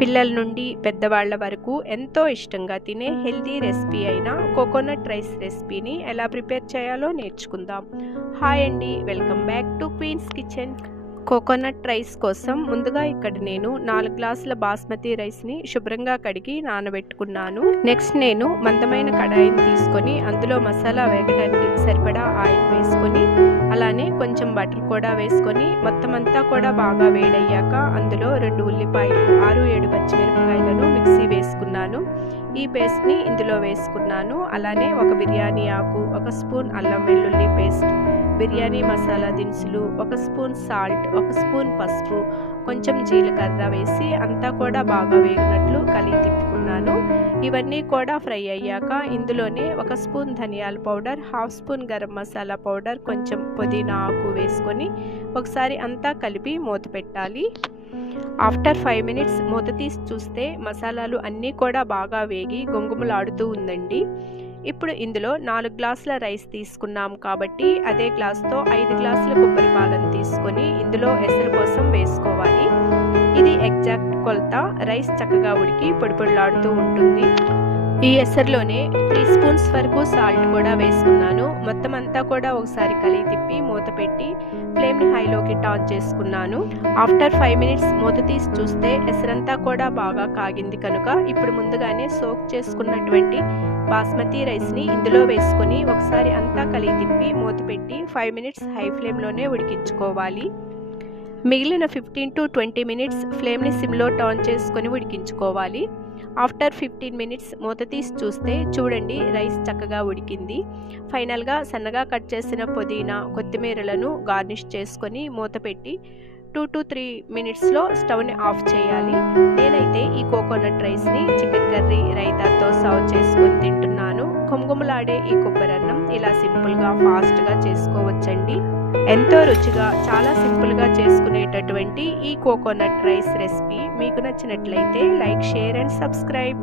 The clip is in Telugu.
పిల్లల నుండి పెద్దవాళ్ళ వరకు ఎంతో ఇష్టంగా తినే హెల్తీ రెసిపీ అయిన కోకోనట్ రైస్ రెసిపీని ఎలా ప్రిపేర్ చేయాలో నేర్చుకుందాం. హాయ్ అండి welcome back to queen's kitchen. Coconut rice కోసం ముందుగా ఇక్కడ నేను నాలుగు గ్లాసుల బాస్మతి రైస్ని శుభ్రంగా కడిగి నానబెట్టుకున్నాను. నెక్స్ట్ నేను మందమైన కడాయిని తీసుకొని అందులో మసాలా వేగడానికి సరిపడా ఆయిల్ వేసుకొని అలానే కొంచెం బటర్ కూడా వేసుకొని మొత్తం అంతా కూడా బాగా వేడయ్యాక అందులో రెండు ఉల్లిపాయలు ఆరు ఏడు పచ్చిమిరపకాయలను మిక్సీ వేసుకున్నాను. ఈ పేస్ట్ని ఇందులో వేసుకున్నాను. అలానే ఒక బిర్యానీ ఆకు ఒక స్పూన్ అల్లం వెల్లుల్లి పేస్ట్ బిర్యానీ మసాలా దినుసులు ఒక స్పూన్ సాల్ట్ ఒక స్పూన్ పసుపు కొంచెం జీలకర్ర వేసి అంతా కూడా బాగా వేగినట్లు కలిగి తిప్పుకున్నాను. ఇవన్నీ కూడా ఫ్రై అయ్యాక ఇందులోనే ఒక స్పూన్ ధనియాల powder half spoon garam masala powder కొంచెం పుదీనా ఆకు వేసుకొని ఒకసారి అంతా కలిపి మూత పెట్టాలి. ఆఫ్టర్ ఫైవ్ మినిట్స్ మూత తీసి చూస్తే మసాలాలు అన్నీ కూడా బాగా వేగి గుంగుమలాడుతూ ఉందండి. ఇప్పుడు ఇందులో నాలుగు గ్లాసుల రైస్ తీసుకున్నాం కాబట్టి అదే గ్లాస్తో ఐదు గ్లాసుల కొబ్బరి పాలను తీసుకొని ఇందులో ఎసరు కోసం వేసుకోవాలి. ఇది ఎగ్జాక్ట్ కొలత. రైస్ చక్కగా ఉడికి పొడిపొడిలాడుతూ ఉంటుంది. ఈ ఎసరులోనే త్రీ స్పూన్స్ వరకు సాల్ట్ కూడా వేసుకున్నాను. మొత్తం అంతా కూడా ఒకసారి కలిగి తిప్పి మూత పెట్టి ఫ్లేమ్ని హైలోకి టాన్ చేసుకున్నాను. ఆఫ్టర్ ఫైవ్ మినిట్స్ మూత తీసి చూస్తే ఎసరంతా కూడా బాగా కాగింది కనుక ఇప్పుడు ముందుగానే సోక్ చేసుకున్నటువంటి బాస్మతి రైస్ని ఇందులో వేసుకొని ఒకసారి అంతా కలిగి తిప్పి మూత పెట్టి ఫైవ్ మినిట్స్ హై ఫ్లేమ్లోనే ఉడికించుకోవాలి. మిగిలిన ఫిఫ్టీన్ టు ట్వంటీ మినిట్స్ ఫ్లేమ్ని సిమ్లో టర్న్ చేసుకొని ఉడికించుకోవాలి. ఆఫ్టర్ ఫిఫ్టీన్ మినిట్స్ మూత తీసి చూస్తే చూడండి రైస్ చక్కగా ఉడికింది. ఫైనల్గా సన్నగా కట్ చేసిన పుదీనా కొత్తిమీరలను గార్నిష్ చేసుకొని మూత పెట్టి టూ టు త్రీ మినిట్స్లో స్టవ్ని ఆఫ్ చేయాలి. నేనైతే ఈ కోకోనట్ రైస్ని చికెన్ కర్రీ రైతాతో సర్వ్ చేసుకొని తింటున్నాను. కుమకుమలాడే ఈ కొబ్బరన్నం ఇలా సింపుల్గా ఫాస్ట్గా చేసుకోవచ్చండి. ఎంతో రుచిగా చాలా సింపుల్గా చేసుకునేటటువంటి ఈ కోకోనట్ రైస్ రెసిపీ మీకు నచ్చినట్లయితే లైక్ షేర్ అండ్ సబ్స్క్రైబ్.